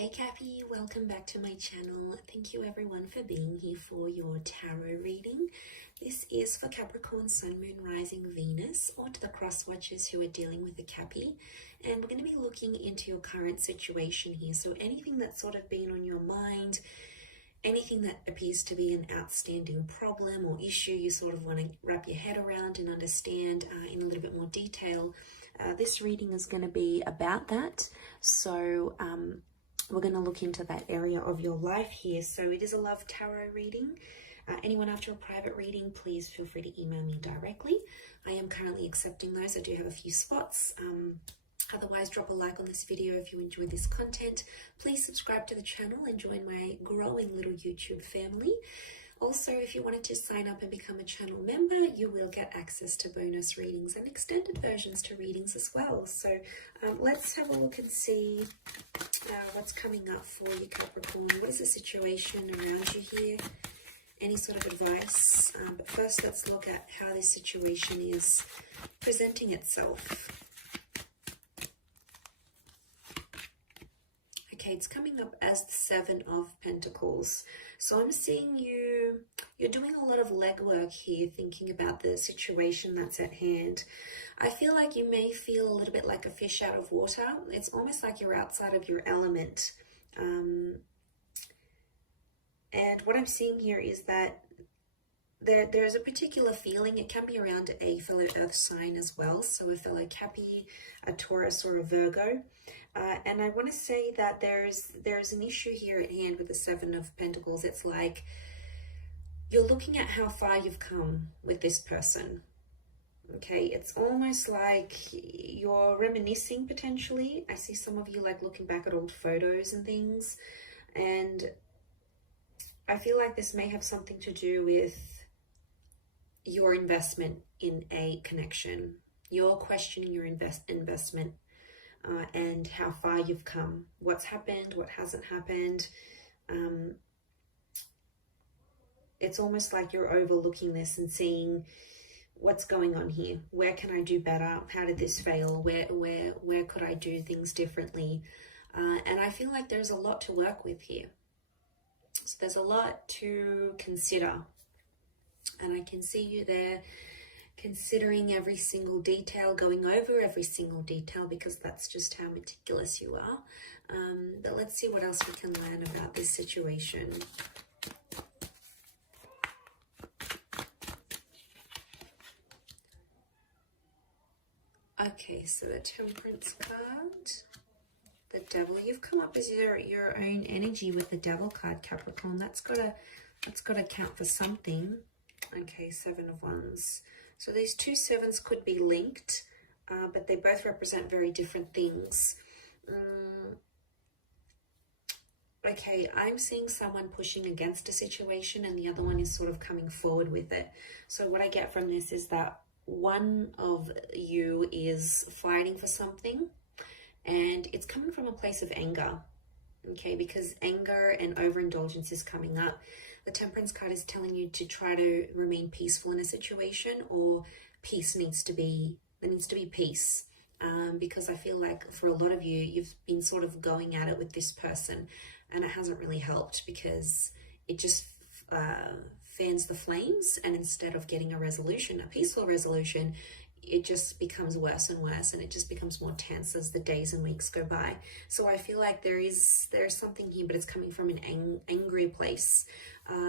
Hey Cappy, welcome back to my channel. Thank you everyone for being here for your tarot reading. This is for Capricorn, Sun, Moon, Rising, Venus, or to the cross watchers who are dealing with a Cappy. And we're going to be looking into your current situation here. So anything that's sort of been on your mind, anything that appears to be an outstanding problem or issue you sort of want to wrap your head around and understand in a little bit more detail. This reading is going to be about that. So we're going to look into that area of your life here. So it is a love tarot reading. Anyone after a private reading, please feel free to email me directly. I am currently accepting those. I do have a few spots. Otherwise, drop a like on this video if you enjoy this content. Please subscribe to the channel and join my growing little YouTube family. Also, if you wanted to sign up and become a channel member, you will get access to bonus readings and extended versions to readings as well. So let's have a look and see what's coming up for you, Capricorn. What is the situation around you here? Any sort of advice? But first, let's look at how this situation is presenting itself. Okay, it's coming up as the Seven of Pentacles. So I'm seeing you're doing a lot of legwork here, thinking about the situation that's at hand. I feel like you may feel a little bit like a fish out of water. It's almost like you're outside of your element. And what I'm seeing here is that there's a particular feeling. It can be around a fellow earth sign as well. So a fellow Cappy, a Taurus, or a Virgo. And I want to say that there's an issue here at hand with the Seven of Pentacles. It's like you're looking at how far you've come with this person. Okay, it's almost like you're reminiscing potentially. I see some of you like looking back at old photos and things. And I feel like this may have something to do with your investment in a connection. You're questioning your investment and how far you've come. What's happened, what hasn't happened. It's almost like you're overlooking this and seeing what's going on here. Where can I do better? How did this fail? Where could I do things differently? And I feel like there's a lot to work with here. So there's a lot to consider. And I can see you there considering every single detail, going over every single detail, because that's just how meticulous you are. But let's see what else we can learn about this situation. Okay, so the Temperance card, the Devil. You've come up as your own energy with the Devil card, Capricorn. That's gotta count for something. Okay, Seven of Wands. So these two sevens could be linked, but they both represent very different things. Okay, I'm seeing someone pushing against a situation and the other one is sort of coming forward with it. So what I get from this is that one of you is fighting for something and it's coming from a place of anger. Okay, because anger and overindulgence is coming up. The Temperance card is telling you to try to remain peaceful in a situation, or there needs to be peace. Because I feel like for a lot of you, you've been sort of going at it with this person and it hasn't really helped, because it just fans the flames, and instead of getting a resolution, a peaceful resolution, it just becomes worse and worse, and it just becomes more tense as the days and weeks go by. So I feel like there's something here, but it's coming from an angry place.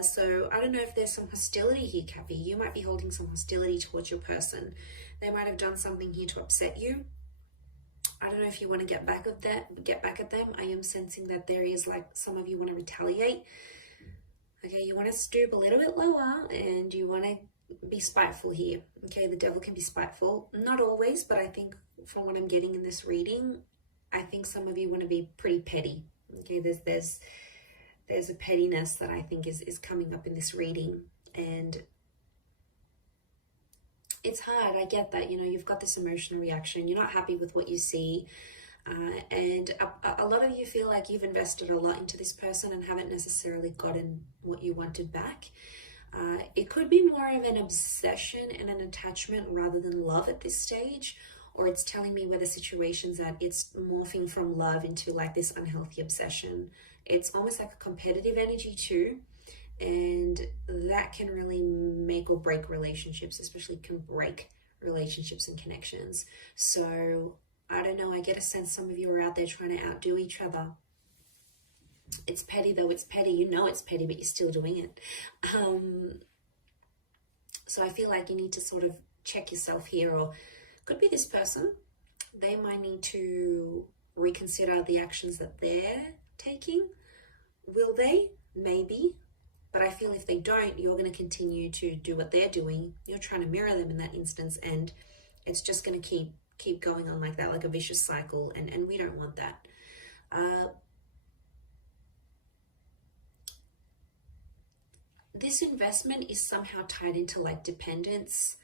So I don't know if there's some hostility here, Cappy. You might be holding some hostility towards your person. They might have done something here to upset you. I don't know if you want to get back at them. I am sensing that there is like some of you want to retaliate. Okay, you want to stoop a little bit lower and you want to be spiteful here. Okay, the Devil can be spiteful. Not always, but I think from what I'm getting in this reading, I think some of you want to be pretty petty. Okay, there's a pettiness that I think is coming up in this reading, and it's hard. I get that, you know, you've got this emotional reaction. You're not happy with what you see. And a lot of you feel like you've invested a lot into this person and haven't necessarily gotten what you wanted back. It could be more of an obsession and an attachment rather than love at this stage, or it's telling me where the situation's at. It's morphing from love into like this unhealthy obsession. It's almost like a competitive energy too, and that can really make or break relationships, especially can break relationships and connections. So I don't know, I get a sense some of you are out there trying to outdo each other. It's petty though, it's petty. You know it's petty, but you're still doing it. So I feel like you need to sort of check yourself here, or could be this person. They might need to reconsider the actions that they're taking. Will they? Maybe. But I feel if they don't, you're going to continue to do what they're doing. You're trying to mirror them in that instance, and it's just going to keep going on like that, like a vicious cycle, and we don't want that. This investment is somehow tied into like dependence.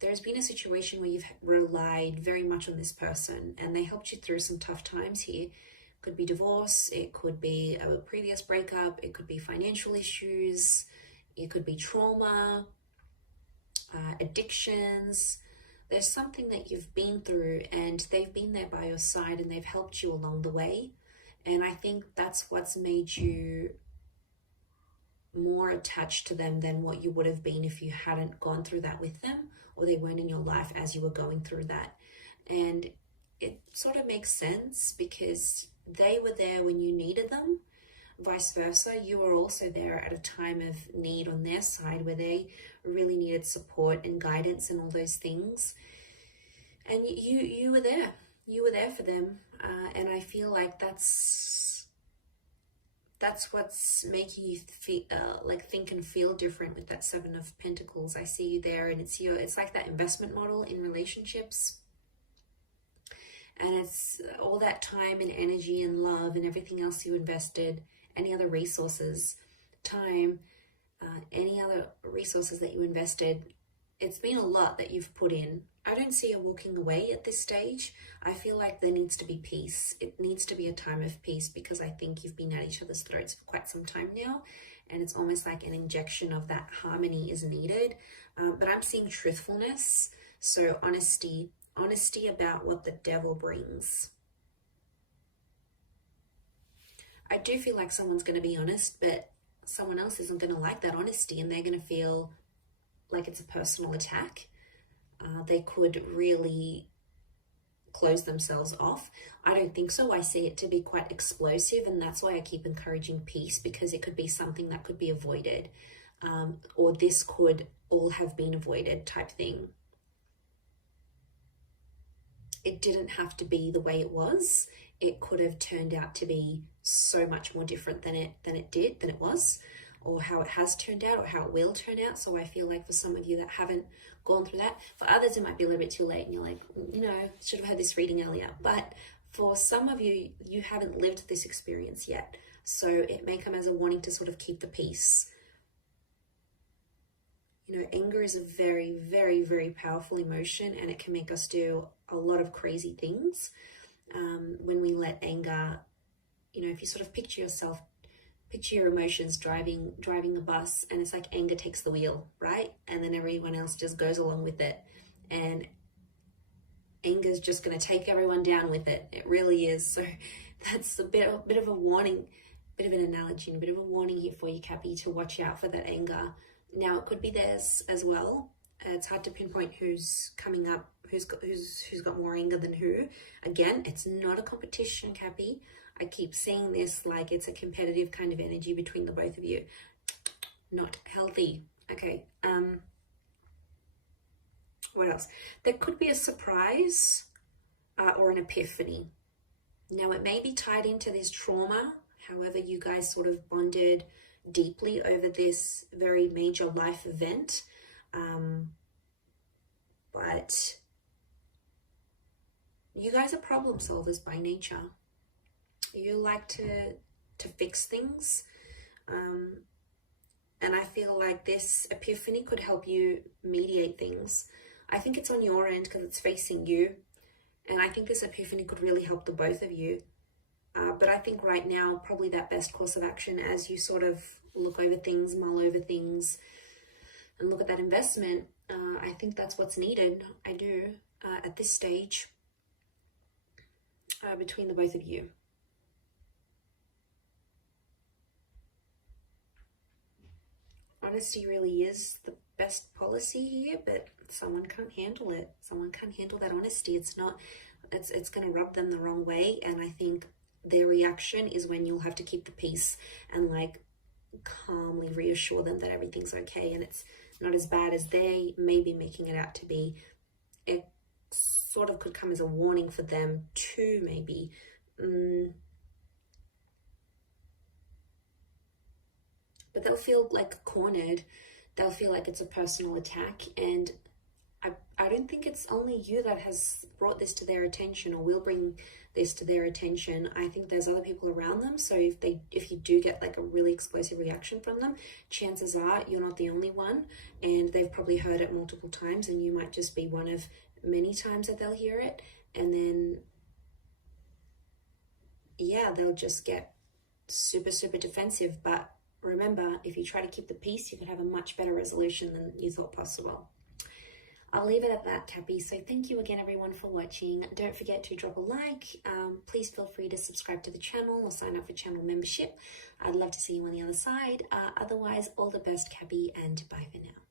There's been a situation where you've relied very much on this person and they helped you through some tough times here. Could be divorce, it could be a previous breakup, it could be financial issues, it could be trauma, addictions. There's something that you've been through and they've been there by your side and they've helped you along the way. And I think that's what's made you more attached to them than what you would have been if you hadn't gone through that with them, or they weren't in your life as you were going through that. And it sort of makes sense because they were there when you needed them. Vice versa, you were also there at a time of need on their side where they really needed support and guidance and all those things. And you were there. You were there for them. And I feel like that's what's making you feel, like think and feel different with that Seven of Pentacles. I see you there, and it's like that investment model in relationships. And it's all that time and energy and love and everything else you invested, any other resources, time, any other resources that you invested. It's been a lot that you've put in. I don't see you walking away at this stage. I feel like there needs to be peace. It needs to be a time of peace because I think you've been at each other's throats for quite some time now. And it's almost like an injection of that harmony is needed. But I'm seeing truthfulness. So honesty about what the devil brings. I do feel like someone's going to be honest, but someone else isn't going to like that honesty and they're going to feel like it's a personal attack. They could really close themselves off. I don't think so. I see it to be quite explosive, and that's why I keep encouraging peace, because it could be something that could be avoided, or this could all have been avoided type thing. It didn't have to be the way it was. It could have turned out to be so much more different than it was, or how it has turned out, or how it will turn out. So I feel like for some of you that haven't gone through that, for others it might be a little bit too late and you're like, should have had this reading earlier. But for some of you, you haven't lived this experience yet. So it may come as a warning to sort of keep the peace. Anger is a very, very, very powerful emotion, and it can make us do a lot of crazy things. When we let anger, if you sort of picture your emotions driving the bus, and it's like anger takes the wheel, right? And then everyone else just goes along with it. And anger is just going to take everyone down with it. It really is. So that's a bit of a warning, bit of an analogy, and a bit of a warning here for you, Cappy, to watch out for that anger. Now, it could be theirs as well. It's hard to pinpoint who's coming up, who's got more anger than who. Again, it's not a competition, Cappy. I keep seeing this like it's a competitive kind of energy between the both of you. Not healthy. Okay. What else? There could be a surprise or an epiphany. Now, it may be tied into this trauma. However, you guys sort of bonded deeply over this very major life event. But you guys are problem solvers by nature. You like to fix things. And I feel like this epiphany could help you mediate things. I think it's on your end because it's facing you. And I think this epiphany could really help the both of you. But I think right now, probably that best course of action as you sort of look over things, mull over things, and look at that investment, I think that's what's needed. I do. at this stage between the both of you. Honesty really is the best policy here, but someone can't handle it. Someone can't handle that honesty. It's going to rub them the wrong way, and I think their reaction is when you'll have to keep the peace and like calmly reassure them that everything's okay and it's not as bad as they may be making it out to be. It sort of could come as a warning for them to maybe but they'll feel like cornered. They'll feel like it's a personal attack, and I don't think it's only you that has brought this to their attention or will bring this to their attention. I think there's other people around them. So if you do get like a really explosive reaction from them, chances are you're not the only one, and they've probably heard it multiple times, and you might just be one of many times that they'll hear it. And then, yeah, they'll just get super, super defensive. But remember, if you try to keep the peace, you can have a much better resolution than you thought possible. I'll leave it at that, Cappy. So thank you again, everyone, for watching. Don't forget to drop a like. Please feel free to subscribe to the channel or sign up for channel membership. I'd love to see you on the other side. Otherwise, all the best, Cappy, and bye for now.